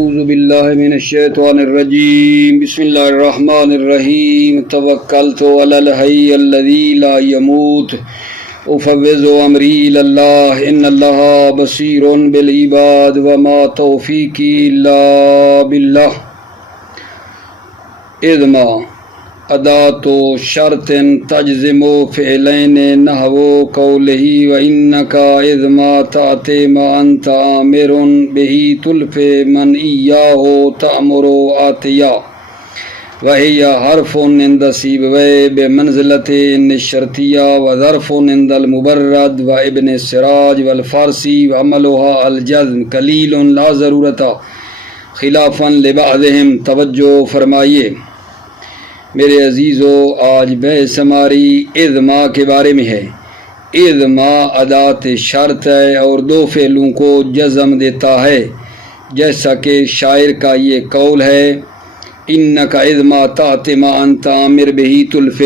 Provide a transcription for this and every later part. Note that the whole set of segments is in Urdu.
اعوذ باللہ من الشیطان الرجیم بسم اللہ الرحمن الرحیم توکلت علی الحی الذی لا یموت افوض امری الی اللہ ان اللہ بصیر بالعباد وما توفیقی الا باللہ۔ اذما ادات شرط تجزم فعلین نحو قولہ وانک اذما تأتی ما انت آمر بہ تلف من ایاہ تأمر آتیا وہی حرف عند سیبویہ بمنزلۃ الشرطیہ وظرف عند المبرد وابن السراج والفارسی وعملها الجزم قلیل لا ضرورت خلافا لبعضهم۔ توجہ فرمائیے میرے عزیزو، آج بحث ہماری اذما کے بارے میں ہے۔ اذما ادات شرط ہے اور دو فعلوں کو جزم دیتا ہے، جیسا کہ شاعر کا یہ قول ہے انک اذما تأت ما انت آمر بہ تلف۔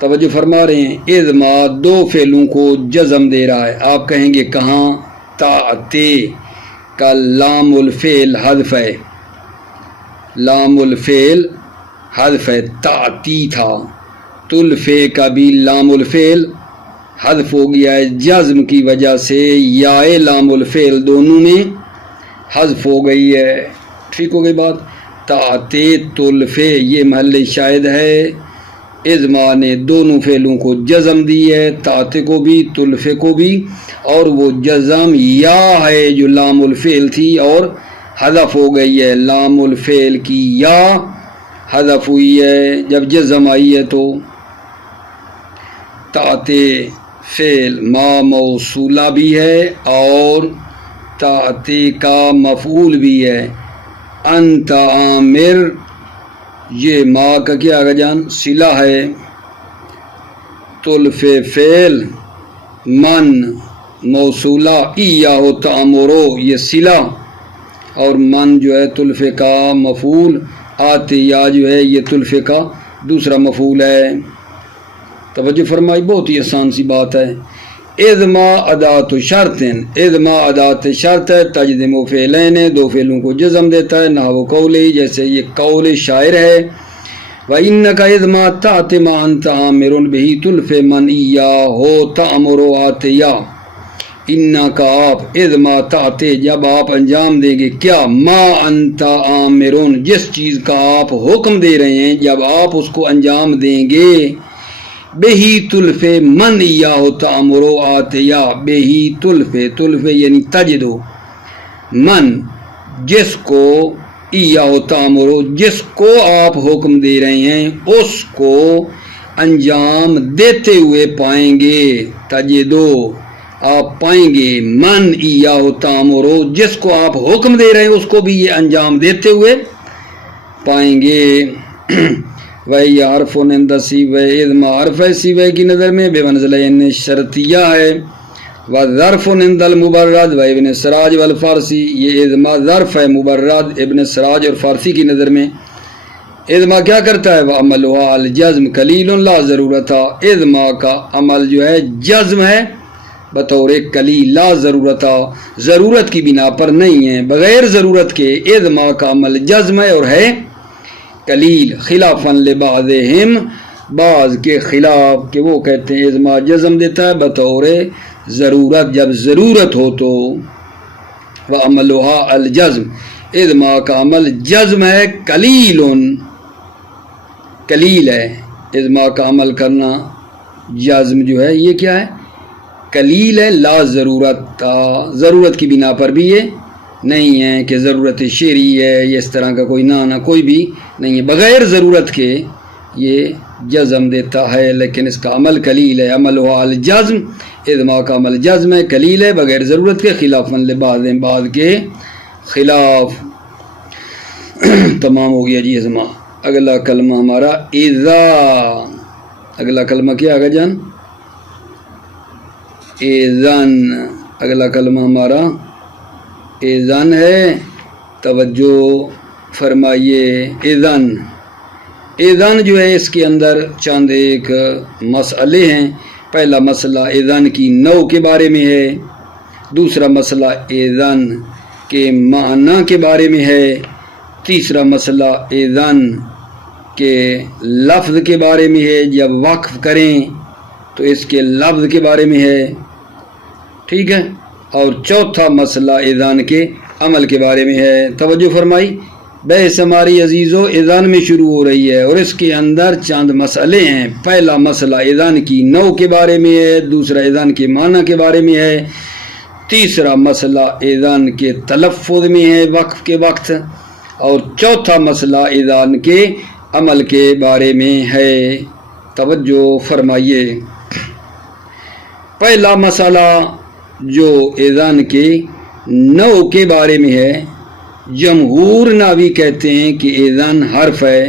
توجہ فرما رہے ہیں، اذما دو فعلوں کو جزم دے رہا ہے۔ آپ کہیں گے کہاں؟ تأتی کا لام الفعل حذف ہے، لام الفعل حذف ہے، تأتی تھا، تلفے کا بھی لام الفعل حذف ہو گیا ہے، جزم کی وجہ سے یائے لام الفعل دونوں میں حذف ہو گئی ہے۔ ٹھیک ہو گئی بات؟ تأتی تلفے یہ محل شاہد ہے، اذما نے دونوں فعلوں کو جزم دی ہے، تأتی کو بھی تلفے کو بھی، اور وہ جزم یا ہے جو لام الفعل تھی اور حذف ہو گئی ہے۔ لام الفعل کی یا حذف ہوئی ہے، جب جزم آئی ہے تو تأتی فعل ما موصولہ بھی ہے اور تأتی کا مفعول بھی ہے۔ انت آمر یہ ما کا کیا آگا جان صلہ ہے، تلف فعل من موصولہ ایاہ تأمرو یہ صلہ، اور من جو ہے تلفے کا مفعول، آتیا جو ہے یہ تلفے کا دوسرا مفعول ہے۔ توجہ فرمائی، بہت ہی آسان سی بات ہے۔ اذما ادات شرط، اذما ادات شرط ہے، تجزم فعلین دو فعلوں کو جزم دیتا ہے، نحو قولی جیسے یہ قول شاعر ہے وَإِنَّكَ اذما تأت ما انت آمر بہ تلف من ایاہ تأمر آتیا۔ انا کا آپ، اذما تأتی جب آپ انجام دیں گے، کیا ما انت آمرون جس چیز کا آپ حکم دے رہے ہیں، جب آپ اس کو انجام دیں گے، بہی تلف من ایاہ تأمر آتیا، بہی تلف، تلف یعنی تجدو، من جس کو، ایاہ تأمر جس کو آپ حکم دے رہے ہیں اس کو انجام دیتے ہوئے پائیں گے، تجدو آپ پائیں گے، من ایاہ تأمر جس کو آپ حکم دے رہے ہیں اس کو بھی یہ انجام دیتے ہوئے پائیں گے۔ وہی حرف عند سیبویہ، اذما حرف ہے سیبویہ کی نظر میں، بے منزلہ شرطیہ ہے، وظرف عند المبرد و ابن سراج والفارسی یہ اذما ظرف ہے مبرد ابن سراج اور فارسی کی نظر میں۔ اذما کیا کرتا ہے؟ وعملها الجزم قلیل لا ضرورت، اذما کا عمل جو ہے جزم ہے بطور قلیل، لا ضرورت ضرورت کی بنا پر نہیں ہے، بغیر ضرورت کے اذما کا عمل جزم ہے اور ہے قلیل، خلافا لبعضهم بعض کے خلاف، کہ وہ کہتے ہیں اذما جزم دیتا ہے بطور ضرورت، جب ضرورت ہو تو۔ وعملها الجزم اذما کا عمل جزم ہے، قلیل قلیل ہے، اذما کا عمل کرنا جزم جو ہے یہ کیا ہے؟ قلیل ہے، لا ضرورت، ضرورت کی بنا پر بھی یہ نہیں ہے کہ ضرورت شعری ہے یا اس طرح کا کوئی نہ کوئی بھی نہیں ہے، بغیر ضرورت کے یہ جزم دیتا ہے، لیکن اس کا عمل قلیل ہے۔ عملها الجزم اذما کا عمل جزم ہے، قلیل ہے، بغیر ضرورت کے، خلافا لبعض بعض کے خلاف۔ تمام ہو گیا جی اذما۔ اگلا کلمہ ہمارا اذا، اگلا کلمہ کیا آگا جان؟ اذن، اگلا کلمہ ہمارا اذن ہے۔ توجہ فرمائیے، اذن، اذن جو ہے اس کے اندر چند ایک مسئلے ہیں۔ پہلا مسئلہ اذن کی نوع کے بارے میں ہے، دوسرا مسئلہ اذن کے معنی کے بارے میں ہے، تیسرا مسئلہ اذن کے لفظ کے بارے میں ہے، جب وقف کریں تو اس کے لفظ کے بارے میں ہے، ٹھیک ہے، اور چوتھا مسئلہ اذان کے عمل کے بارے میں ہے۔ توجہ فرمائی، بحث ہماری عزیزو اذان میں شروع ہو رہی ہے اور اس کے اندر چند مسئلے ہیں۔ پہلا مسئلہ اذان کی نوع کے بارے میں ہے، دوسرا اذان کے معنی کے بارے میں ہے، تیسرا مسئلہ اذان کے تلفظ میں ہے وقف کے وقت، اور چوتھا مسئلہ اذان کے عمل کے بارے میں ہے۔ توجہ فرمائیے، پہلا مسئلہ جو اذان کے نوع کے بارے میں ہے، جمہور ناوی کہتے ہیں کہ اذان حرف ہے،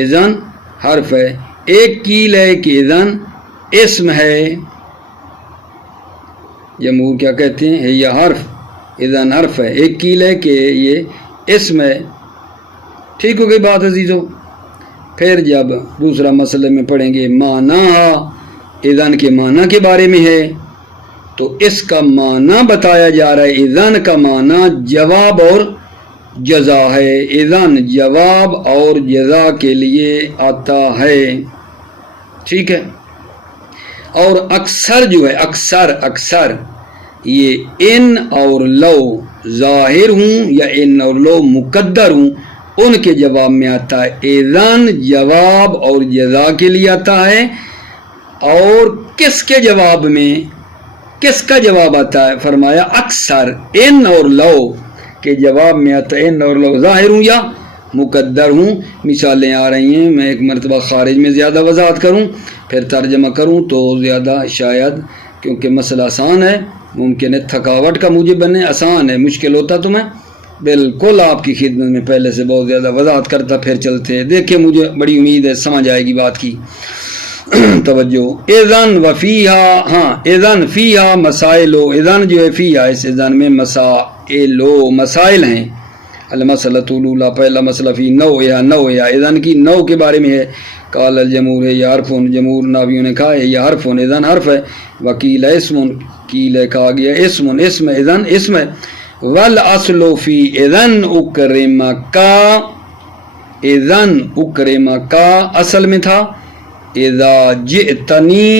اذان حرف ہے۔ ایک قیل ہے کہ اذان اسم ہے، جمہور کیا کہتے ہیں، یہ حرف، اذان حرف ہے۔ ایک قیل ہے کہ یہ اسم ہے، ٹھیک ہو گئی بات عزیزو۔ پھر جب دوسرا مسئلے میں پڑھیں گے معنی، اذان کے معنی کے بارے میں ہے، تو اس کا معنی بتایا جا رہا ہے۔ اذان کا معنی جواب اور جزا ہے، اذان جواب اور جزا کے لیے آتا ہے، ٹھیک ہے۔ اور اکثر جو ہے، اکثر یہ ان اور لو ظاہر ہوں یا ان اور لو مقدر ہوں، ان کے جواب میں آتا ہے۔ اذان جواب اور جزا کے لیے آتا ہے، اور کس کے جواب میں، کس کا جواب آتا ہے؟ فرمایا اکثر ان اور لو کے جواب میں آتا ہے، ان اور لو ظاہر ہوں یا مقدر ہوں۔ مثالیں آ رہی ہیں، میں ایک مرتبہ خارج میں زیادہ وضاحت کروں پھر ترجمہ کروں تو زیادہ شاید، کیونکہ مسئلہ آسان ہے، ممکن ہے تھکاوٹ کا موجب بنے، آسان ہے، مشکل ہوتا تو میں بالکل آپ کی خدمت میں پہلے سے بہت زیادہ وضاحت کرتا، پھر چلتے۔ دیکھیں مجھے بڑی امید ہے سمجھ آئے گی بات کی۔ توجہ، اذان وفیہا، ہاں اذان فیہا مسائل، اذان جو ہے فیہا، اس اذان میں مسائل ہیں۔ المسئلۃ الاولی، پہلا مسئلہ فی نوعہا، اذان کی نوع کے بارے میں ہے۔ قال الجمہور، یہ حرف، جمہور ناویوں نے کہا ہے یہ حرف، اذان حرف ہے۔ وقیل اسم، قیل کہا گیا اسم، اذان اسم ہے۔ والاصل فی اذن اکرمکا، اذن اکرمکا اصل میں تھا اذا جئتنی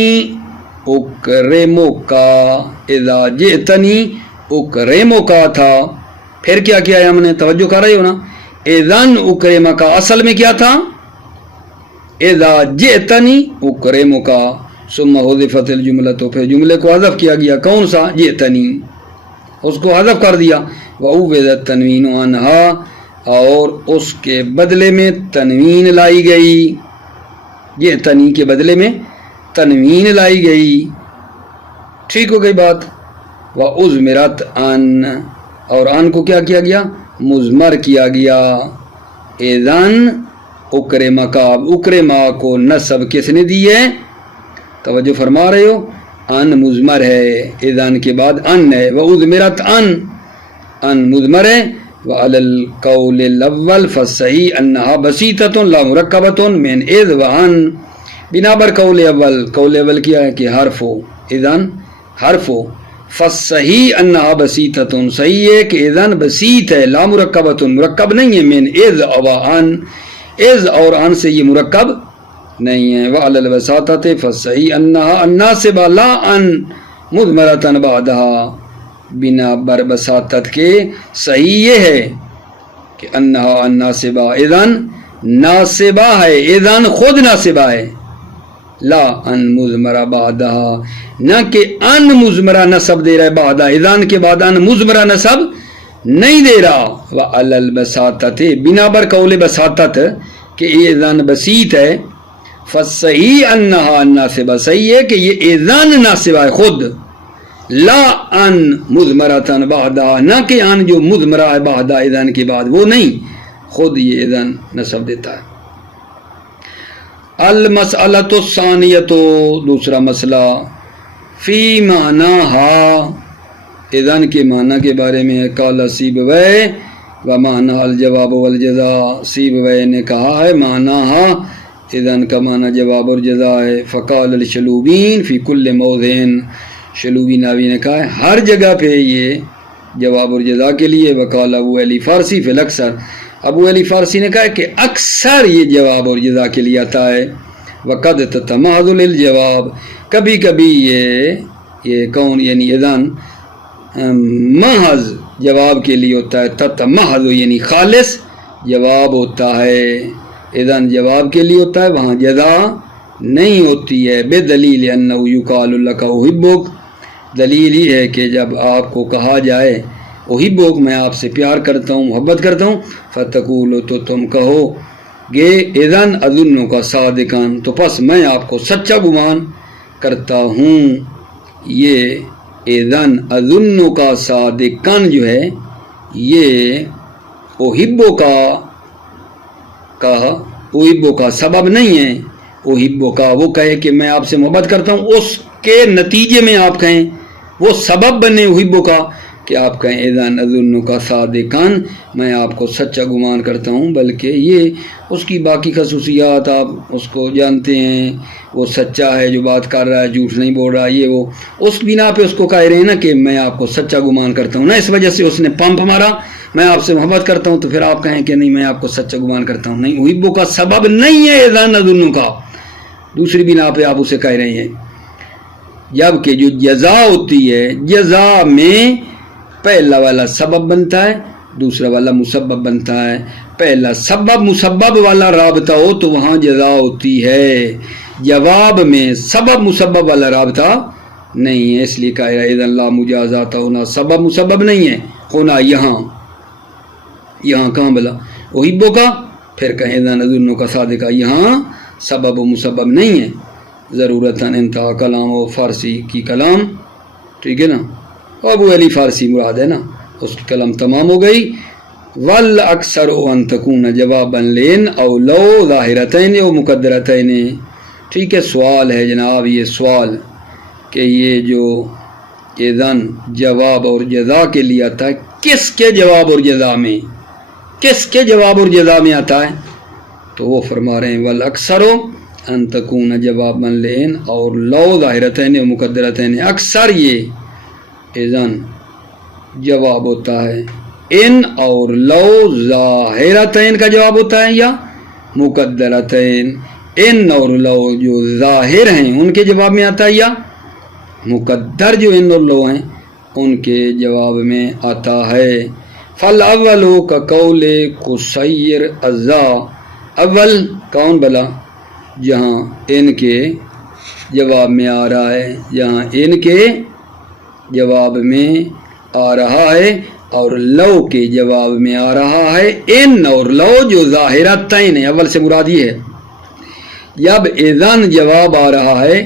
اکرمکا، اذا جئتنی اکرمکا تھا، پھر کیا کیا ہے ہم نے، توجہ کر رہے ہو نا، اذن اکرمکا اصل میں کیا تھا، اذا جئتنی اکرمکا، ثم حذفت الجملہ، تو پھر جملے کو حذف کیا گیا، کون سا، جئتنی، اس کو حذف کر دیا۔ وعوض التنوین عنہا، اور اس کے بدلے میں تنوین لائی گئی، یہ تنی کے بدلے میں تنوین لائی گئی، ٹھیک ہو گئی بات۔ وَأُزْمِرَتْ عَن، اور عن کو کیا کیا گیا، مضمر کیا گیا۔ اذن اکرمکا، اکرما کو نصب کس نے دی ہے، توجہ فرما رہے ہو، ان مضمر ہے، اذان کے بعد ان ہے۔ وَأُزْمِرَتْ عَن، ان مضمر ہے۔ وعلى القول الاول فالصحیح انہا بسیطۃ لا مرکبۃ من اذ وعن، بنا بر قول اول، قول اول کیا ہے کہ حرف ہو، اذن حرف ہو۔ فالصحیح انہا بسیطۃ، صحیح ہے کہ اذن بسیط ہے، لا مرکبۃ، مرکب نہیں ہے، من اذ وعن، اذ اور عن سے یہ مرکب نہیں ہے۔ وعلى البساطۃ فالصحیح انہا الناصب لا عن مضمرۃ بعدها، بنا بر بساطت کے صحیح یہ ہے کہ انہا ناصبہ، اذن ناصبہ ہے، اذن خود ناصبہ ہے، لا ان مضمرہ بعدہ، نہ کہ ان مضمرہ نصب دے رہا ہے بعدہ، اذن کے بعد ان مضمرہ نصب نہیں دے رہا۔ وعلی البساطت، بنا بر قول بساطت کہ یہ اذن بسیط ہے، فصحیح انہا ناصبہ، صحیح ہے کہ یہ اذن ناصبہ ہے خود، لا ان مضمرتن بعدہ، نہ کہ ان جو مضمرہ ہے بعدہ اذن کے بعد، وہ نہیں، خود یہ اذن نصب دیتا ہے۔ المسئلۃ الثانیۃ، دوسرا مسئلہ، فی معنیہا، اذن کے معنی کے بارے میں ہے۔ قال سیبویہ و معنی الجواب والجزاء، سیبویہ نے کہا ہے معنیہا، اذن کا معنی جواب اور جزا ہے۔ فقال الشلوبین فی کل موضع، شلوبی ناوی نے کہا ہے ہر جگہ پہ یہ جواب اور جزا کے لیے. وقال ابو علی فارسی فی الاکثر، ابو علی فارسی نے کہا کہ اکثر یہ جواب اور جزا کے لیے آتا ہے. وقد تتمحض للجواب، کبھی کبھی یہ کون یعنی اذن محض جواب کے لیے ہوتا ہے. تتمحض یعنی خالص جواب ہوتا ہے، اذن جواب کے لیے ہوتا ہے، وہاں جزا نہیں ہوتی ہے. بدلیل انہ یقال لک احبک، دلیل یہ ہے کہ جب آپ کو کہا جائے احبک میں آپ سے پیار کرتا ہوں، محبت کرتا ہوں، فتقول تو تم کہو گے اذن اظن کا صادقان، تو پس میں آپ کو سچا گمان کرتا ہوں. یہ اذن اظن کا صادقان جو ہے یہ احبو کا سبب نہیں ہے. احبو کا وہ کہے کہ میں آپ سے محبت کرتا ہوں، اس کے نتیجے میں آپ کہیں وہ سبب بنے احبو کا کہ آپ کہیں اذن اظن کا صادقان، میں آپ کو سچا گمان کرتا ہوں. بلکہ یہ اس کی باقی خصوصیات آپ اس کو جانتے ہیں، وہ سچا ہے جو بات کر رہا ہے، جھوٹ نہیں بول رہا. یہ وہ اس بنا پہ اس کو کہہ رہے ہیں نا کہ میں آپ کو سچا گمان کرتا ہوں، نہ اس وجہ سے اس نے پمپ مارا میں آپ سے محبت کرتا ہوں تو پھر آپ کہیں کہ نہیں میں آپ کو سچا گمان کرتا ہوں. نہیں، احبو کا سبب نہیں ہے اذن اظن کا، دوسری بنا پہ آپ اسے کہہ رہے ہیں. جبکہ جو جزا ہوتی ہے، جزا میں پہلا والا سبب بنتا ہے، دوسرا والا مسبب بنتا ہے. پہلا سبب مسبب والا رابطہ ہو تو وہاں جزا ہوتی ہے. جواب میں سبب مسبب والا رابطہ نہیں ہے، اس لیے کہا ہے اذن لا مجازات ہونا سبب مسبب نہیں ہے ہونا. یہاں کہاں بلا احبو کا، پھر کہیں اذن اظن کا صادقہ، یہاں سبب و مسبب نہیں ہے. ضرورتاً انتہا کلام و فارسی کی کلام، ٹھیک ہے نا، ابو علی فارسی مراد ہے نا، اس کی کلام تمام ہو گئی. والاکثر ان تکون جوابا لین او لو ظاہرتین او مقدرتین. ٹھیک ہے، سوال ہے جناب، یہ سوال کہ یہ جو اذن جواب اور جزا کے لیے آتا ہے، کس کے جواب اور جزا میں، کس کے جواب اور جزا میں آتا ہے؟ تو وہ فرما رہے ہیں والاکثر ان تکون جوابا لین اور لو ظاہرتین و مقدرتین. اکثر یہ اذن جواب ہوتا ہے ان اور لو ظاہرتین کا جواب ہوتا ہے یا مقدرتین. ان اور لو جو ظاہر ہیں ان کے جواب میں آتا ہے یا مقدر جو ان اور لو ہیں ان کے جواب میں آتا ہے. فالاول کا قول قصیر الزا، اول کون بلا جہاں ان کے جواب میں آ رہا ہے، جہاں ان کے جواب میں آ رہا ہے اور لو کے جواب میں آ رہا ہے. ان اور لو جو ظاہرتین ہیں، اول سے مراد یہ ہے جب اذن جواب آ رہا ہے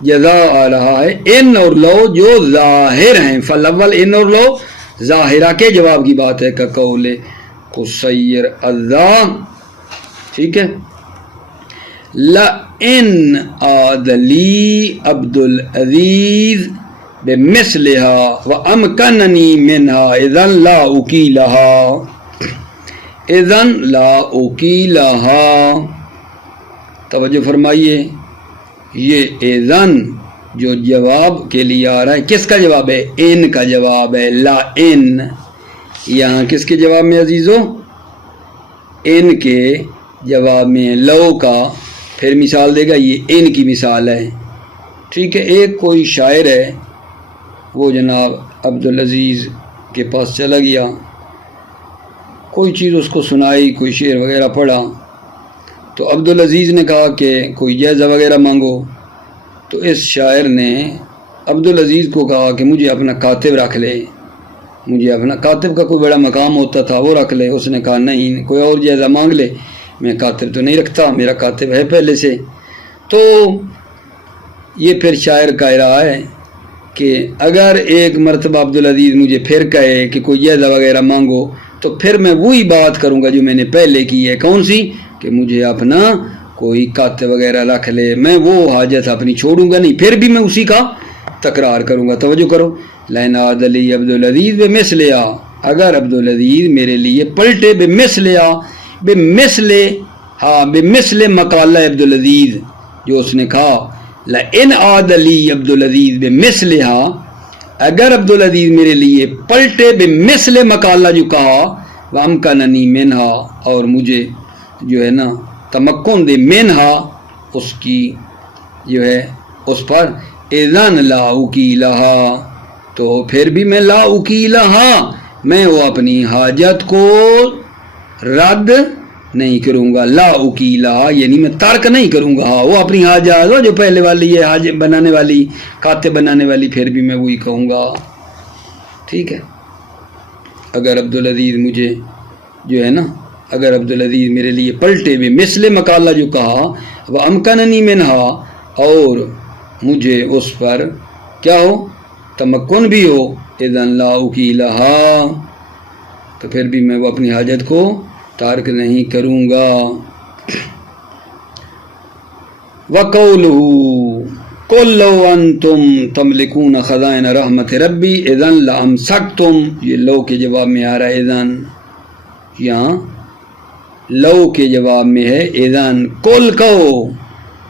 جزا آ رہا ہے، ان اور لو جو ظاہر ہیں، فالاول ان اور لو ظاہرہ کے جواب کی بات ہے. کا قول قصیر الزا، ٹھیک ہے. لئن آدلی عبد العزیز بمثلها وامکننی منها اذن لا اکیلها، اذن لا اکیلها. توجہ فرمائیے، یہ اذن جو جواب کے لیے آ رہا ہے کس کا جواب ہے؟ ان کا جواب ہے. لا ان یہاں کس کے جواب میں عزیزو؟ ان کے جواب میں لو کا. پھر مثال دے گا، یہ ان کی مثال ہے. ٹھیک ہے، ایک کوئی شاعر ہے، وہ جناب عبدالعزیز کے پاس چلا گیا، کوئی چیز اس کو سنائی، کوئی شعر وغیرہ پڑھا، تو عبدالعزیز نے کہا کہ کوئی جائزہ وغیرہ مانگو. تو اس شاعر نے عبدالعزیز کو کہا کہ مجھے اپنا کاتب رکھ لے، مجھے اپنا کاتب کا کوئی بڑا مقام ہوتا تھا وہ رکھ لے. اس نے کہا نہیں، کوئی اور جائزہ مانگ لے، میں کاتب تو نہیں رکھتا، میرا کاتب ہے پہلے سے. تو یہ پھر شاعر کہہ رہا ہے کہ اگر ایک مرتبہ عبدالعزیز مجھے پھر کہے کہ کوئی جائزہ وغیرہ مانگو تو پھر میں وہی بات کروں گا جو میں نے پہلے کی ہے. کون سی؟ کہ مجھے اپنا کوئی کاتب وغیرہ رکھ لے، میں وہ حاجت اپنی چھوڑوں گا نہیں، پھر بھی میں اسی کا تکرار کروں گا. توجہ کرو، لین عدلی عبدالعزیز بمثلیا، اگر عبدالعزیز میرے لیے پلٹے بمثلیا، بمثل مقالہ عبدالعزیز جو اس نے کہا، لئن عدلی عبدالعزیز بمثلہا، اگر عبدالعزیز میرے لیے پلٹے بمثل مقالہ جو کہا وامکننی منہا اور مجھے جو ہے نا تمکن دے منہا اس کی جو ہے اس پر اذن لا اکیلہا تو پھر بھی میں لا اکیلہا میں وہ اپنی حاجت کو رد نہیں کروں گا. لا اکیلہا یعنی میں ترک نہیں کروں گا. وہ اپنی حاجت جو پہلے والی ہے حاج بنانے والی کاتب بنانے والی پھر بھی میں وہی کہوں گا. ٹھیک ہے. اگر عبدالعزیز مجھے جو ہے نا اگر عبدالعزیز میرے لیے پلٹے ہوئے مثل مقالہ جو کہا وہ امکننی منہا اور مجھے اس پر کیا ہو تمکن بھی ہو اذن لا اکیلہا تو پھر بھی میں وہ اپنی حاجت کو تارک نہیں کروں گا. وَقَوْلُهُ قُلْ لَوْ أَنْتُمْ تَمْلِكُونَ خَزَائِنَ رَحْمَتِ رَبِّي اِذَنْ لَأَمْسَكْتُمْ یہ لو کے جواب میں آ رہا ہے اذن یہاں لو کے جواب میں ہے اذن قل کہو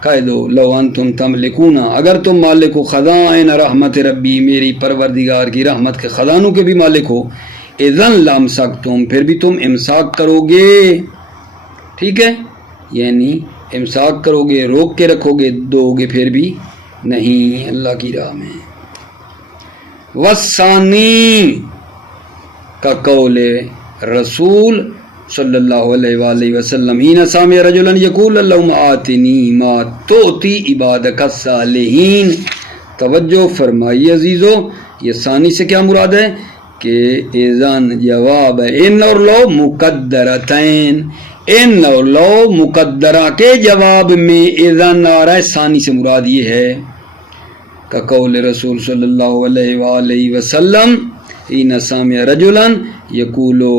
کہہ دو لو انتم تملکون اگر تم مالک ہو خزائن رحمت ربی میری پروردگار کی رحمت کے خزانوں کے بھی مالک ہو اذن لامسکتم پھر بھی تم امساک کرو گے. ٹھیک ہے یعنی امساک کرو گے روک کے رکھو گے دو گے پھر بھی نہیں اللہ کی راہ میں. والثانی کا قول رسول صلی اللہ علیہ وآلہ وسلم ہین سامع رجلا یقول اللہم آتنی ما توتی عبادک الصالحین. توجہ فرمائی عزیزو یہ ثانی سے کیا مراد ہے کہ اذن جواب ہے ان اور لو مقدرتین ان اور لو مقدرہ کے جواب میں اذن آ رہا ہے ثانی سے مراد یہ ہے کا قول رسول صلی اللہ علیہ وآلہ وسلم ہین سامع رجلا یقولو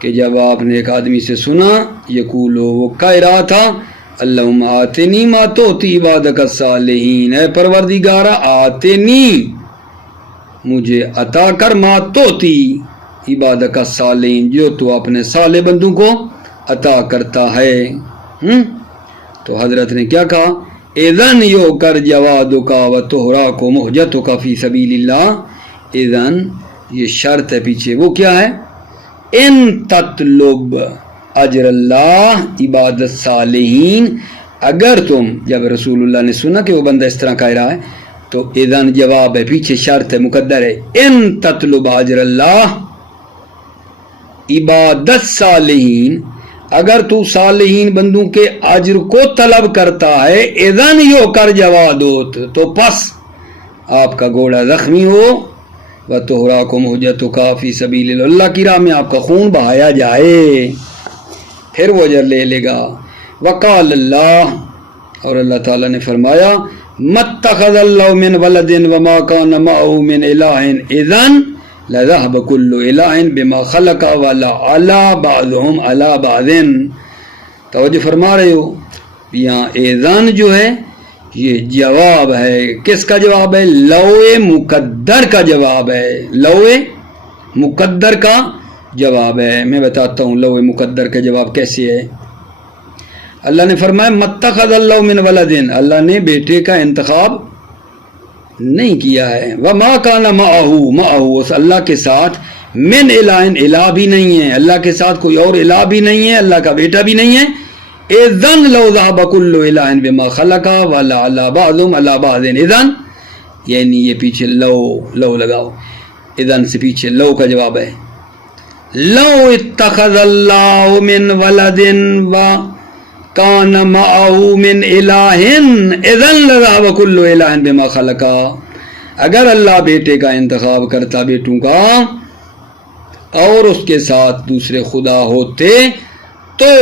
کہ جب آپ نے ایک آدمی سے سنا یقولو وہ کہہ رہا تھا اللہم آتنی ما توتی عبادک الصالحین اے پروردگارہ آتنی مجھے عطا کر ما توتی عبادک الصالحین جو تو اپنے صالح بندوں کو عطا کرتا ہے. تو حضرت نے کیا کہا اذن یو کر جوادکا و تہراک مہجتکا فی سبیل اللہ. اذن یہ شرط ہے پیچھے وہ کیا ہے ان تطلب اجر اللہ عبادت صالحین اگر تم جب رسول اللہ نے سنا کہ وہ بندہ اس طرح کہہ رہا ہے تو اذن جواب ہے پیچھے شرط ہے مقدر ہے ان تطلب اجر اللہ عبادت صالحین اگر تو صالحین بندوں کے اجر کو طلب کرتا ہے اذن یو کر جوادوت تو پس آپ کا گھوڑا زخمی ہو وَتُحْرَاكُمْ حُجَّتُكَ فِي سَبِيلِ اللَّهِ اللہ کی راہ میں آپ کا خون بہایا جائے پھر وہ اجر لے لے گا. وقال اللہ اور اللہ تعالیٰ نے فرمایا مَتَّخَذَ اللَّهُ مِنْ وَلَدٍ وَمَا كَانَ مَعَهُ مِنْ إِلَٰهٍ إِذًا لَذَهَبَ كُلُّ إِلَٰهٍ بِمَا خَلَقَ وَلَعَلَا بَعْضُهُمْ عَلَىٰ بَعْضٍ. توجہ فرما رہے ہو یہاں اذن جو ہے یہ جواب ہے کس کا جواب ہے لوے مقدر کا جواب ہے لوے مقدر کا جواب ہے. میں بتاتا ہوں لوے مقدر کا جواب کیسے ہے. اللہ نے فرمایا متخذ اللہ من ولدن اللہ نے بیٹے کا انتخاب نہیں کیا ہے وما کان معہ اس اللہ کے ساتھ من الہ الہ بھی نہیں ہے اللہ کے ساتھ کوئی اور الہ بھی نہیں ہے اللہ کا بیٹا بھی نہیں ہے. اذن لو ذهب كل اله بما خلق ولعلى بعضهم على بعض اذن یعنی یہ پیچھے لو لگاؤ اذن سے پیچھے لو کا جواب ہے لو اتخذ اللہ من ولد وكان معه من الہ اذن لذهب كل اله بما خلق اگر اللہ بیٹے کا انتخاب کرتا بیٹوں کا اور اس کے ساتھ دوسرے خدا ہوتے تو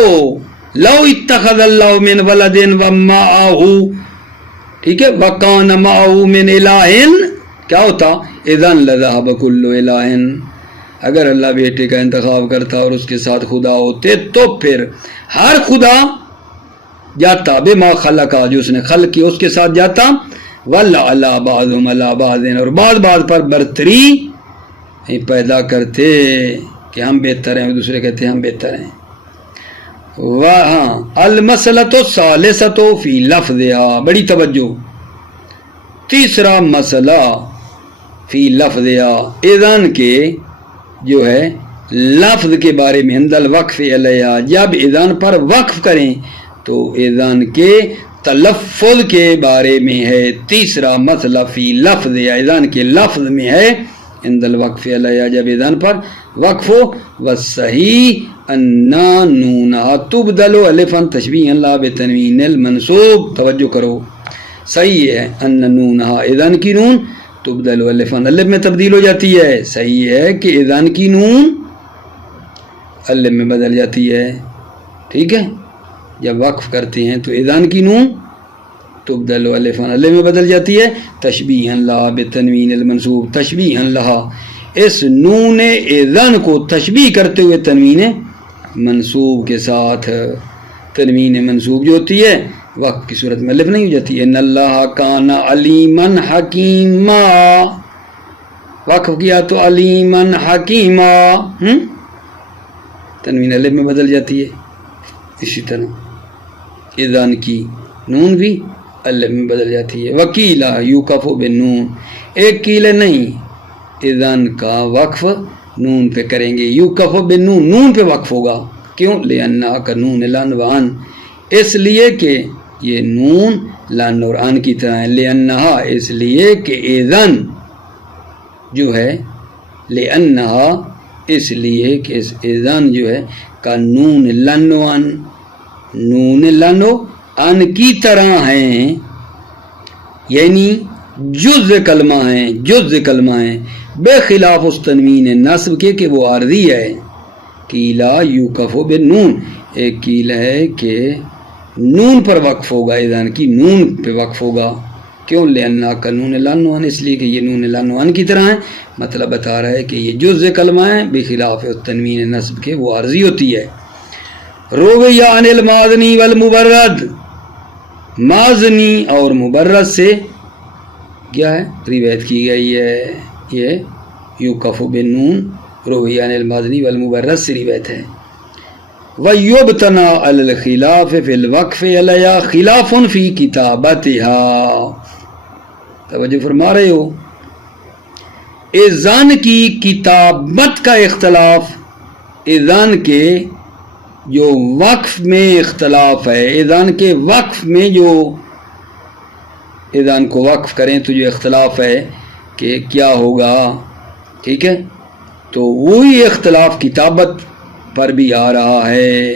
لو اتخذ اللہ من ولد ومعه ٹھیک ہے وکان معه من الہ کیا ہوتا اذن لذهب كل الہ اگر اللہ بیٹے کا انتخاب کرتا اور اس کے ساتھ خدا ہوتے تو پھر ہر خدا جاتا بما خلقا جو اس نے خلق کیا اس کے ساتھ جاتا وَلَعَلَى بَعْضُهُمْ عَلَى بَعْضٍ اور بعض پر برتری پیدا کرتے کہ ہم بہتر ہیں دوسرے کہتے ہیں ہم بہتر ہیں. وہاں المسلۃ الثالثۃ فی لفظہا بڑی توجہ تیسرا مسئلہ فی لفظ یا اذان کے جو ہے لفظ کے بارے میں، عند الوقف علیہ جب اذان پر وقف کریں تو اذان کے تلفظ کے بارے میں ہے۔ تیسرا مسئلہ فی لفظ یا اذان کے لفظ میں ہے، عند الوقف علیہ جب اذان پر وقف ہو۔ والصحیح انا نونہا تبدل الفا تشبیہا لا بتنوین المنصوب، توجہ کرو، صحیح ہے ان نونہا اذان کی نون تبدل الفا الف میں تبدیل ہو جاتی ہے، صحیح ہے کہ اذان کی نون الف میں بدل جاتی ہے، ٹھیک ہے، جب وقف کرتے ہیں تو اذان کی نون تبدل الفا الف میں بدل جاتی ہے، تشبیہا لہا بتنوین المنصوب، تشبیہا لہا اس نون اذان کو تشبیہ کرتے ہوئے تنوین منصوب کے ساتھ۔ تنوین منصوب جو ہوتی ہے وقف کی صورت میں الف نہیں ہو جاتی ہے، ان اللہ کان علیما حکیما، وقف کیا تو علیما حکیما، تنوین الف میں بدل جاتی ہے۔ اسی طرح اذان کی نون بھی الف میں بدل جاتی ہے۔ وکیلا یوقف بالنون، ایک قیل نہیں، اذان کا وقف نون پہ کریں گے، یوقف بالنون، نون پہ وقف ہوگا، کیوں؟ لأنہا کا نون لن و ان، اس لیے کہ یہ نون لن اور ان کی طرح ہے، لأنہا اس لیے کہ اذان جو ہے، لأنہا اس لیے کہ اس اذان جو ہے کا نون لن و ان، نون لن و ان کی طرح ہیں، یعنی جز کلمہ ہیں، جز کلمہ ہیں، بے خلاف اس تنوین نصب کے کہ وہ عارضی ہے۔ قیلا یوقف بالنون، ایک قیل ہے کہ نون پر وقف ہوگا، اذان کی نون پہ وقف ہوگا، کیوں؟ لأنہا کا نون لن و ان، اس لیے کہ یہ نون لن و ان کی طرح ہیں، مطلب بتا رہا ہے کہ یہ جز کلمہ ہیں، بے خلاف اس تنوین نصب کے وہ عارضی ہوتی ہے۔ روی عن المازنی والمبرد، مازنی اور مبرد سے کیا ہے؟ روایت کی گئی ہے، یہ یوقف بالنون روی عن المازنی والمبرد سے روایت ہے۔ وَيُبْتَنَا عَلَى الْخِلَافِ فِي الْوَقْفِ عَلَيْهَا خِلَافٌ فِي كِتَابَتِهَا، توجہ فرما رہے ہو، اذان کی کتابت کا اختلاف، اذان کے جو وقف میں اختلاف ہے، اذان کے وقف میں جو اذان کو وقف کریں تو جو اختلاف ہے کہ کیا ہوگا، ٹھیک ہے، تو وہی اختلاف کتابت پر بھی آ رہا ہے۔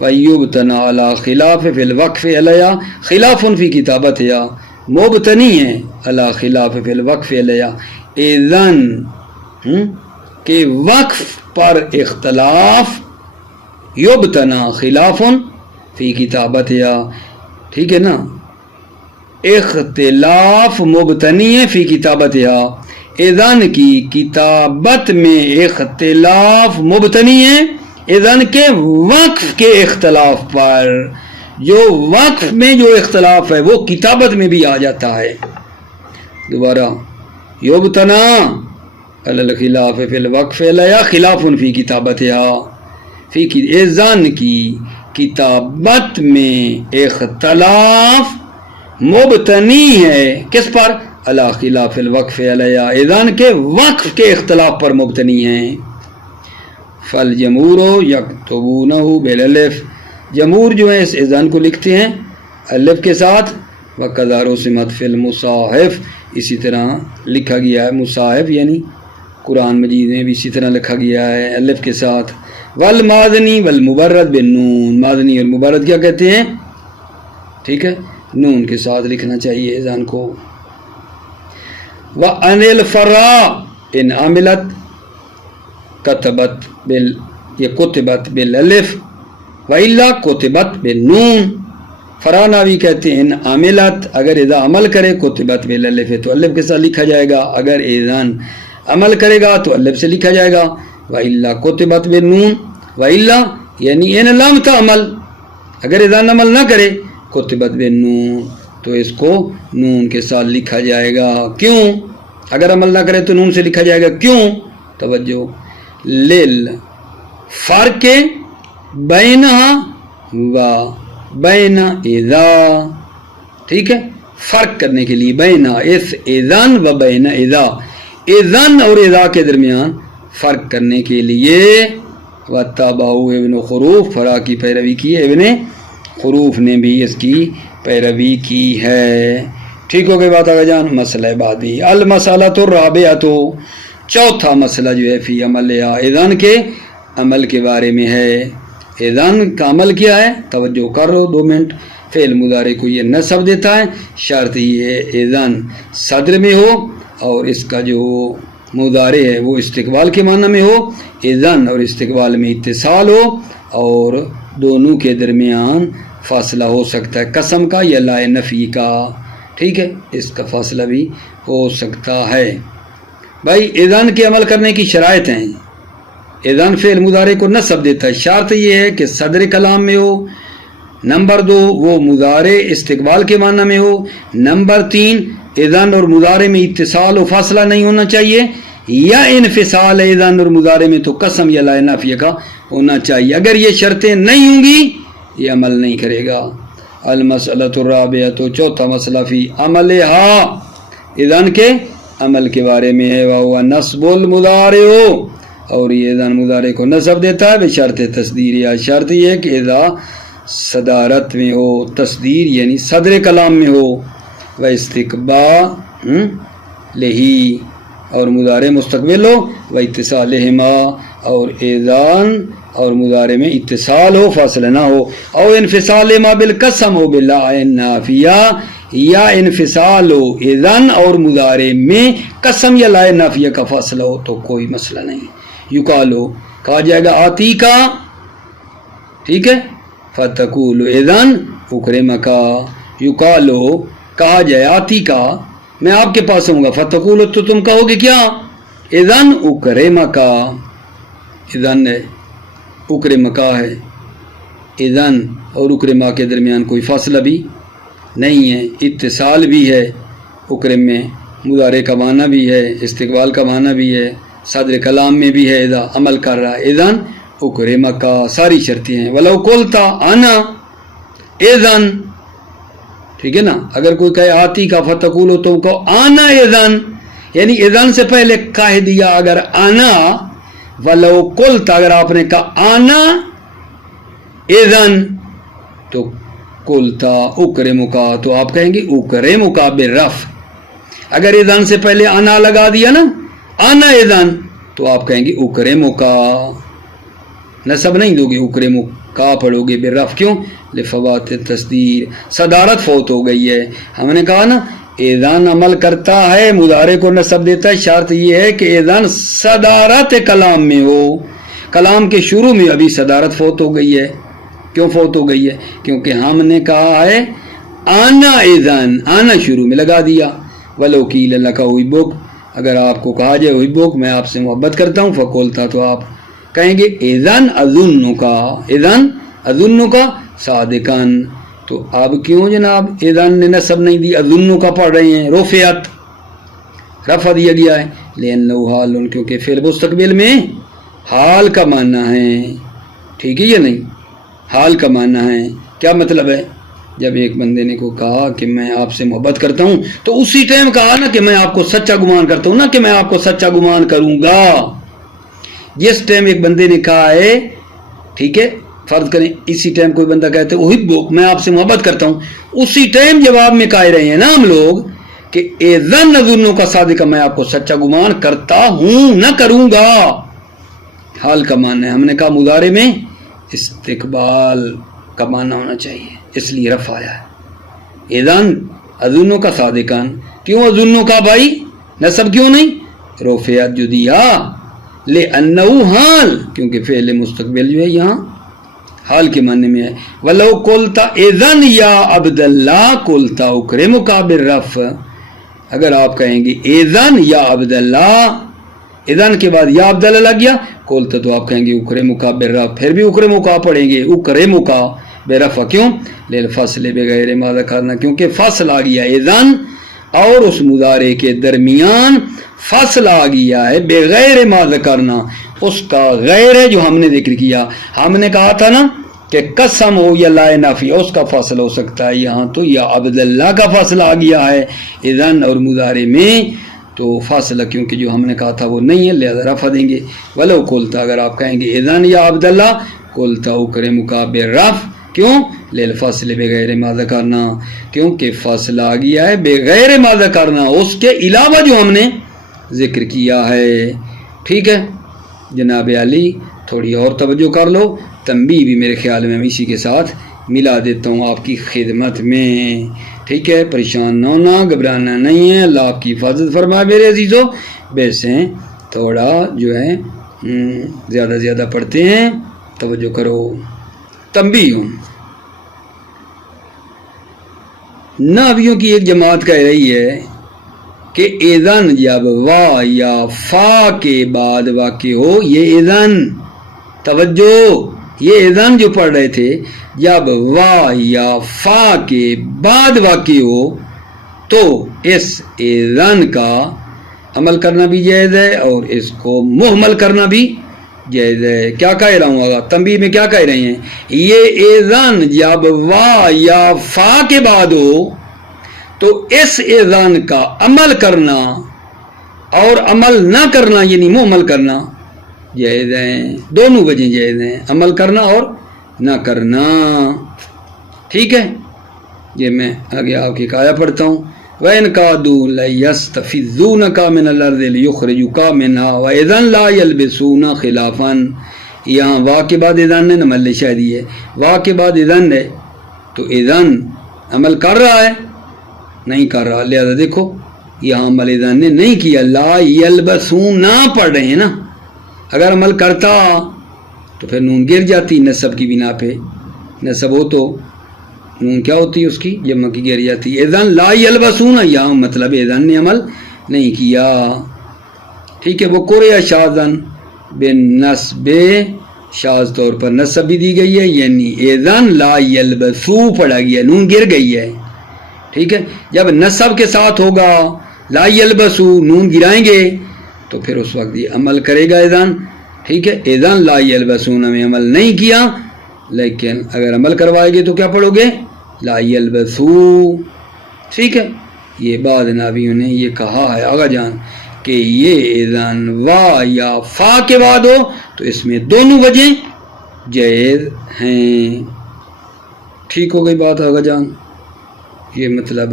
وَيُبْتَنَا عَلَى خِلَافِ فِي الْوَقْفِ عَلَيْهَا خِلَافٌ فِي كِتَابَتِهَا، مبتنی ہے علی خلاف فی الوقف علیہ، اذان کے وقف پر اختلاف، یبتنا خلاف فی کتابتها، ٹھیک ہے نا، اختلاف مبتنی ہے فی کتابتها، اذان کی کتابت میں اختلاف مبتنی ہے اذان کے وقف کے اختلاف پر، جو وقف میں جو اختلاف ہے وہ کتابت میں بھی آ جاتا ہے۔ دوبارہ یبتنا علی الخلاف فی الوقف علیہ خلاف فی کتابتها، فی اذان کی کتابت میں اختلاف مبتنی ہے کس پر؟ علی خلاف الوقف علیہ، اذان کے وقف کے اختلاف پر مبتنی ہیں۔ فالجمہور یکتبونہ بالالف، جمہور جو ہیں اس اذان کو لکھتے ہیں الف کے ساتھ، وَقَذَا رُسِمَتْ فِي الْمُصَاحِفِ، اسی طرح لکھا گیا ہے، مصاحف یعنی قرآن مجید میں بھی اسی طرح لکھا گیا ہے الف کے ساتھ۔ والمازنی والمبرد بالنون، مازنی اور مبرد کیا کہتے ہیں؟ ٹھیک ہے، نون کے ساتھ لکھنا چاہیے اذان کو۔ وَأَنِ الْفَرَّا إِنْ عَمِلَتْ كَتَبَتْ یہ کتبت بالالف وَإِلَّا كُتِبَتْ بالنون، فراناوی کہتے ہیں ان عاملت، اگر اذا عمل کرے کتبت بالالف تو الف کے ساتھ لکھا جائے گا، اگر اذان عمل کرے گا تو الف سے لکھا جائے گا، وَإِلَّا كُتِبَتْ بالنون، وَإِلَّا یعنی ان لم تعمل، اگر اذان عمل نہ کرے کتبت بالنون تو اس کو نون کے ساتھ لکھا جائے گا، کیوں؟ اگر عمل نہ کرے تو نون سے لکھا جائے گا، کیوں؟ توجہ، فرق بینہا و بین اذا، ٹھیک ہے، فرق کرنے کے لیے، بین اس اذن و بین اذا، اذن اور اذا کے درمیان فرق کرنے کے لیے، وَاتَّبَعُوا ابن خروف، فرا کی پیروی کی ہے، ابن خروف نے بھی اس کی پیروی کی ہے۔ ٹھیک ہو گئی بات آگے جان؟ مسئلہ بعدی، المسئلۃ الرابعۃ، چوتھا مسئلہ جو ہے فی عملہا، اذان کے عمل کے بارے میں ہے۔ اذان کا عمل کیا ہے؟ توجہ کر رہو 2 منٹ۔ فعل مضارع کو یہ نصب دیتا ہے، شرط یہ ہے اذان صدر میں ہو اور اس کا جو مضارع ہے وہ استقبال کے معنی میں ہو، اذان اور استقبال میں اتصال ہو، اور دونوں کے درمیان فاصلہ ہو سکتا ہے قسم کا یا لا نفی کا، ٹھیک ہے، اس کا فاصلہ بھی ہو سکتا ہے۔ بھائی اذان کے عمل کرنے کی شرائط ہیں، اذان فعل مضارع کو نصب دیتا ہے، شرط یہ ہے کہ صدر کلام میں ہو، نمبر 2 وہ مضارع استقبال کے معنی میں ہو، نمبر 3 اذان اور مضارع میں اتصال و فاصلہ نہیں ہونا چاہیے، یا انفصال ہے اذان اور مضارع میں تو قسم یا لا نافیہ کا ہونا چاہیے۔ اگر یہ شرطیں نہیں ہوں گی یہ عمل نہیں کرے گا۔ المسئلۃ الرابعہ، تو چوتھا مسئلہ فی عملہا، اذان کے عمل کے بارے میں ہے، وہو نصب المضارع، اور یہ اذان مضارع کو نصب دیتا ہے بشرط تصدیر، یا شرط یہ ہے کہ اذا صدارت میں ہو، تصدیر یعنی صدر کلام میں ہو، و استقبال لہی، اور مضارع مستقبل ہو، و اتصالہما، اور اذان اور مضارع میں اتصال ہو، فاصلہ نہ ہو، او انفصالہما بالقسم و باللا نافیہ، یا انفصال ہو اذان اور مضارع میں قسم یا لا نافیہ کا فاصلہ ہو تو کوئی مسئلہ نہیں۔ یقالو، کہا جائے گا آتی کا، ٹھیک ہے، فتقول اذن اکرمکا، یقالو کہا جائے آتی کا، میں آپ کے پاس ہوں گا، فتقول تو تم کہو گے کیا؟ اذن اکرمکا، اذن ہے، اکرمکا ہے، اذن اور اکرما کے درمیان کوئی فاصلہ بھی نہیں ہے، اتصال بھی ہے، اکرم میں مضارع کا معنی بھی ہے، استقبال کا معنی بھی ہے، صدر کلام میں بھی ہے، اذا عمل کر رہا ہے، اذن اکرمکا، ساری شرطیں ہیں۔ ولو قلتا انا اذن، ٹھیک ہے نا، اگر کوئی کہے آتی کا فتقولو، تم کو آنا اذن، یعنی اذن سے پہلے کہہ دیا اگر آنا، ولو قلتا، اگر آپ نے کہا آنا اذن، تو قلتا اکرمکا، تو آپ کہیں گے اکرمکا بالرفع۔ اگر اذن سے پہلے آنا لگا دیا نا، آنا اذن، تو آپ کہیں گے اکرمکا، نصب نہیں دو گے، اکرمکا پڑھو گے بالرفع، کیوں؟ لفوات تصدیر، صدارت فوت ہو گئی ہے۔ ہم نے کہا نا اذان عمل کرتا ہے، مضارع کو نصب دیتا ہے، شرط یہ ہے کہ اذان صدارت کلام میں ہو، کلام کے شروع میں ابھی صدارت فوت ہو گئی ہے۔ کیوں فوت ہو گئی ہے؟ کیونکہ ہم نے کہا ہے آنا اذن، آنا شروع میں لگا دیا۔ ولو قیل لک احبک، اگر آپ کو کہا جائے احبک، میں آپ سے محبت کرتا ہوں، فقولتا، تو آپ کہیں گے اذن اظنکا، اذن اظنکا صادقاً، تو اب کیوں جناب اذن نے نصب نہیں دی، اظنکا پڑھ رہے ہیں، رفعت، رفع دیا گیا ہے، لأنہ حال، کیونکہ فعل مستقبل میں حال کا معنی ہے، ٹھیک ہے یا نہیں؟ حال کا معنی ہے۔ کیا مطلب ہے؟ جب ایک بندے نے کو کہا کہ میں آپ سے محبت کرتا ہوں، تو اسی ٹائم کہا نا کہ میں آپ کو سچا گمان کرتا ہوں، نہ کہ میں آپ کو سچا گمان کروں گا۔ جس ٹائم ایک بندے نے کہا ہے، ٹھیک ہے، فرض کریں اسی ٹائم کوئی بندہ کہتے ہیں احبک، میں آپ سے محبت کرتا ہوں، اسی ٹائم جواب میں کہہ رہے ہیں نا ہم لوگ کہ اذن اظنو کا صادقہ، میں آپ کو سچا گمان کرتا ہوں، نہ کروں گا، حال کا معنی ہے۔ ہم نے کہا مضارع میں استقبال کا معنی ہونا چاہیے، اس لیے رفع آیا ہے، اذن اظنو کا صادقاً۔ کیوں اظنو کا بھائی نصب کیوں نہیں؟ رفعت جو دیا، لأنہ حال، کیونکہ فعل مستقبل جو ہے یہاں حال کے معنی میں ہے۔ ولو قلتا اذن یا عبداللہ قلتا اکرمک بالرفع، اگر آپ کہیں گے اذن یا عبداللہ، اذن کے بعد یا عبداللہ لگ گیا، قلتا، تو آپ کہیں گے اکرمک بالرفع، پھر بھی اکرمک پڑھیں گے، اکرمک بالرفع، کیوں؟ للفصل بغیر ما ذکرنا، کیونکہ فصل آ گیا اذن اور اس مضارع کے درمیان فصل آ گیا ہے، بغیر ما ذکرنا، اس کا غیر ہے جو ہم نے ذکر کیا۔ ہم نے کہا تھا نا کہ قسم ہو یا لا نافیہ اس کا فاصلہ ہو سکتا ہے. یہاں تو یا عبداللہ کا فاصلہ آ گیا ہے اذن اور مضارع میں، تو فاصلہ کیونکہ جو ہم نے کہا تھا وہ نہیں ہے، لہذا رفع دیں گے. ولو قلت اگر آپ کہیں گے اذن یا عبداللہ، قلت اکرم کا بالرفع. کیوں؟ للفاصل بغیر ما ذکرنا، کیونکہ فاصلہ آ گیا ہے بغیر ما ذکرنا، اس کے علاوہ جو ہم نے ذکر کیا ہے. ٹھیک ہے جناب علی، تھوڑی اور توجہ کر لو. تنبیہ بھی میرے خیال میں اسی کے ساتھ ملا دیتا ہوں آپ کی خدمت میں. ٹھیک ہے، پریشان نہ ہونا، گھبرانا نہیں ہے. اللہ آپ کی حفاظت فرمائے میرے عزیزو. ویسے تھوڑا جو ہے زیادہ پڑھتے ہیں، توجہ کرو. تنبیہ، نحویوں کی ایک جماعت کہہ رہی ہے کہ اذن جب وا یا فا کے بعد واقع ہو، یہ اذن، توجہ، یہ اذن جو پڑھ رہے تھے، جب وا یا فا کے بعد واقع ہو تو اس اذن کا عمل کرنا بھی جائز ہے اور اس کو مہمل کرنا بھی جائز ہے. کیا کہہ رہا ہوں؟ تنبیہ میں کیا کہہ رہے ہیں؟ یہ اذن جب وا یا فا کے بعد ہو تو اس اذان کا عمل کرنا اور عمل نہ کرنا یعنی مہمل کرنا جائز ہیں. دونوں وجہ جائز ہیں، عمل کرنا اور نہ کرنا. ٹھیک ہے، یہ میں آگے آپ کی آیت پڑھتا ہوں. وَإِنْ كَادُوا لَيَسْتَفِزُّونَكَ مِنَ الْأَرْضِ لِيُخْرِجُوكَ مِنْهَا وَإِذًا لَا يَلْبِسُونَ خِلَافًا. یہاں وا کے بعد اذان ہے، محل شاہدی ہے. وا کے بعد اذان ہے تو اذان عمل کر رہا ہے؟ نہیں کر رہا. لہذا دیکھو یہاں عمل اذان نے نہیں کیا. لا یلبسون پڑھ رہے ہیں نا. اگر عمل کرتا تو پھر نون گر جاتی نصب کی بنا پہ. نصب ہو تو نون کیا ہوتی ہے اس کی؟ جمع کی گر جاتی. اذن لا یلبسون، یہاں مطلب اذن نے عمل نہیں کیا. ٹھیک ہے، وہ قرئ شاذن بن نصب، شاذ طور پر نصب بھی دی گئی ہے، یعنی اذن لا یلبسو پڑھا گیا، نون گر گئی ہے. ٹھیک ہے، جب نصب کے ساتھ ہوگا لا یلبسو، نون گرائیں گے تو پھر اس وقت یہ عمل کرے گا اذان. ٹھیک ہے، اذان لا یلبسون میں عمل نہیں کیا، لیکن اگر عمل کروائے گے تو کیا پڑھو گے؟ لا یلبسو. ٹھیک ہے، یہ بعض نحویوں نے یہ کہا ہے آغا جان کہ یہ اذان وا یا فا کے بعد ہو تو اس میں دونوں وجہ جائز ہیں. ٹھیک ہو گئی بات آغا جان؟ یہ مطلب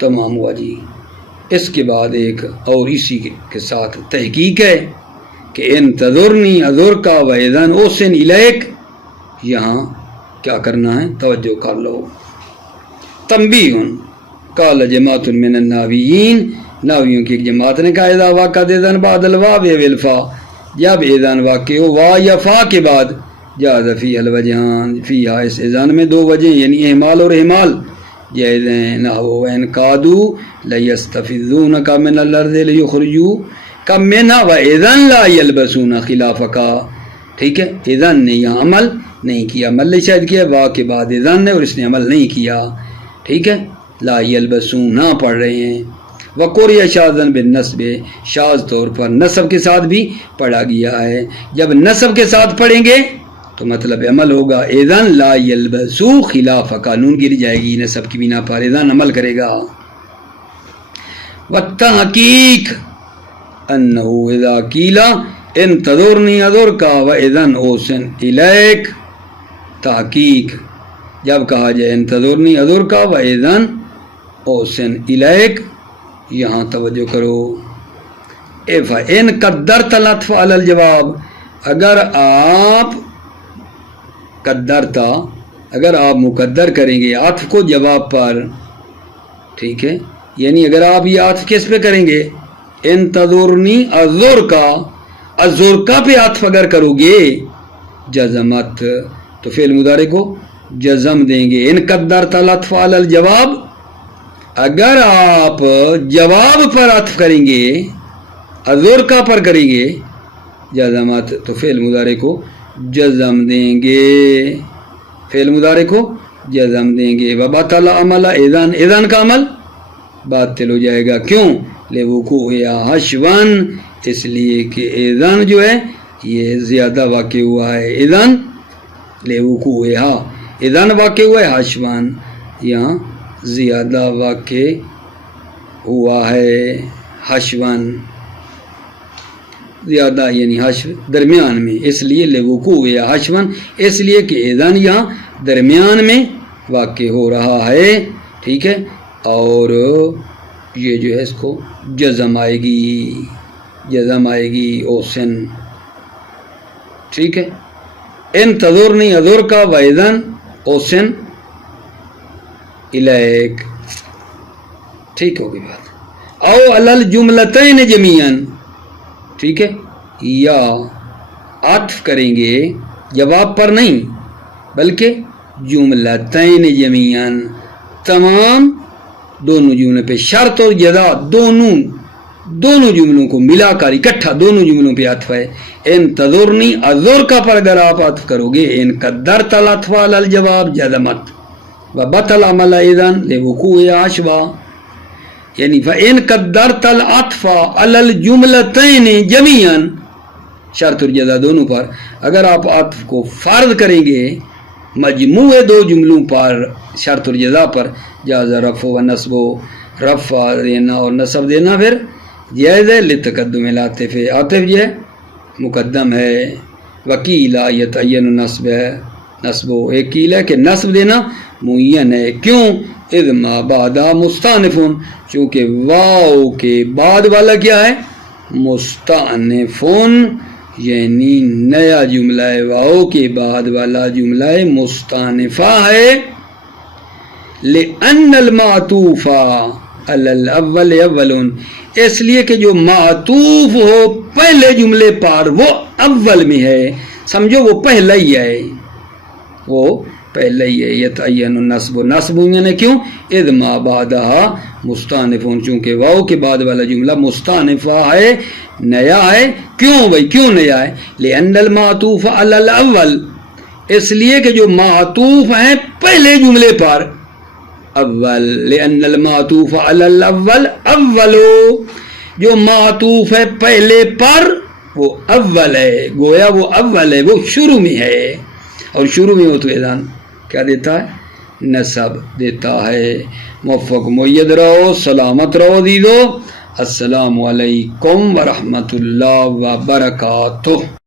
تمام ہوا جی. اس کے بعد ایک اور اسی کے ساتھ تحقیق ہے کہ انتظرنی اذر کا و اذن اوسن الیک. یہاں کیا کرنا ہے؟ توجہ کر لو. تنبیہ، قال جماعت من النحویین، نحویوں کی ایک جماعت نے کہا اذا وقعت اذن بعد الواو والفا، جب اذان واقع ہو وا یا فا کے بعد، جاز فیہا الوجہان، فیہا اس اذان میں دو وجہ یعنی احمال اور احمال جائز ہیں. نحو وَإِنْ قَادُوا لَيَسْتَفِزُّونَكَ مِنَ الْأَرْضِ لِيُخْرِجُوكَ مِنْهَا وَإِذًا لَا يَلْبَسُونَ خِلَافَكَ. ٹھیک ہے، اذن نے یہاں عمل نہیں کیا، مل شاید کیا وا کے بعد اذن نے اور اس نے عمل نہیں کیا. ٹھیک ہے، لا یلبسون پڑھ رہے ہیں. وقرئ شاذن بالنصب، شاذ طور پر نصب کے ساتھ بھی پڑھا گیا ہے. جب نصب کے ساتھ پڑھیں گے تو مطلب عمل ہوگا اذن لا یلبسو خلافک، نون گر جائے گی نصب کی بنا پر، اذن عمل کرے گا. والتحقیق انہ اذا قیل انتظرنی اذرک واذن اوسن الیک. تحقیق، جب کہا جائے انتظرنی اذرک واذن اوسن الیک، یہاں توجہ کرو. فإن قدرت العطف علی الجواب، اگر آپ قدرتا، اگر آپ مقدر کریں گے عطف کو جواب پر، ٹھیک ہے، یعنی اگر آپ یہ عطف کس پہ کریں گے؟ انتظرنی اذرکا، اذرکا پہ عطف اگر کرو گے جزمت، تو فعل مضارع کو جزم دیں گے. ان قدرت العطف علی الجواب، اگر آپ جواب پر عطف کریں گے، اذرکا پر کریں گے جزمت، تو فعل مضارع کو جزم دیں گے، فعل مضارع کو جزم دیں گے. وبطل عمل اذن، اذن کا عمل باطل ہو جائے گا. کیوں؟ لوقوع حشون، اس لیے کہ اذن جو ہے یہ زیادہ واقع ہوا ہے. اذن لے وقوعہا اذن واقع ہوا ہے حشوان، یہاں زیادہ واقع ہوا ہے حشوان، زیادہ یعنی حشو درمیان میں، اس لیے لے وقوعہا حشوان، اس لیے کہ اذن یہاں درمیان میں واقع ہو رہا ہے، ٹھیک ہے، اور یہ جو ہے اس کو جزم آئے گی اوسن، ٹھیک ہے، انتظر نہیں ادور کا ویدن اوسن الیک، ٹھیک ہوگی بات، او علل جملتین جمیعاً، ٹھیک ہے، یا عطف کریں گے جواب پر نہیں بلکہ جملتین جمیعاً تمام دونوں جملوں پہ، شرط اور جزا دونوں جملوں کو ملا کر اکٹھا دونوں جملوں پہ عطف ہے، انتظرنی ازور کا پر اگر آپ عطف کرو گے ان قدرت العطف علی الجواب جزمت وبطل عمل اذن لوقوع عشوا، یعنی فإن قدرت العطف علی الجملتین جمیعاً، شرط اور جزا دونوں پر، اگر آپ عطف کو فرض کریں گے مجموعے دو جملوں پر شرط اور جزا پر، جاز رفع و نصب، رفع دینا اور نصب دینا پھر جائز ہے، لتقدم العاطف، عاطف جو ہے مقدم ہے، وکیلا یتعین نصب ہے، نصب ایک قیل ہے کہ نصب دینا معین ہے، کیوں؟ اذ ما بعد مستانفون، چونکہ واو کے بعد والا کیا ہے؟ مستانفون، یعنی نیا جملہ ہے، واو کے بعد والا جملہ مستانفہ ہے، لأن المعطوف علی الاول اولون، اس لیے کہ جو معطوف ہو پہلے جملے پر وہ اول میں ہے، سمجھو وہ پہلا ہی ہے، وہ پہلے ہی ہے، یتعین النصب، نصب یعنی کیوں؟ اذ ما بعدہا مستانفون، چونکہ واو کے بعد والا جملہ مستانفہ ہے، نیا ہے، کیوں بھائی کیوں نیا ہے؟ لأن المعطوف علی الاول، اس لیے کہ جو معطوف ہیں پہلے جملے پر اول، لأن المعطوف علی الاول اولو، جو معطوف ہے پہلے پر وہ اول ہے، گویا وہ اول ہے، وہ شروع میں ہے، اور شروع میں ہو تو اذن کیا دیتا ہے؟ نصب دیتا ہے۔ موفق مؤید رہو، سلامت رہو عزیزو، السلام علیکم ورحمۃ اللہ وبرکاتہ۔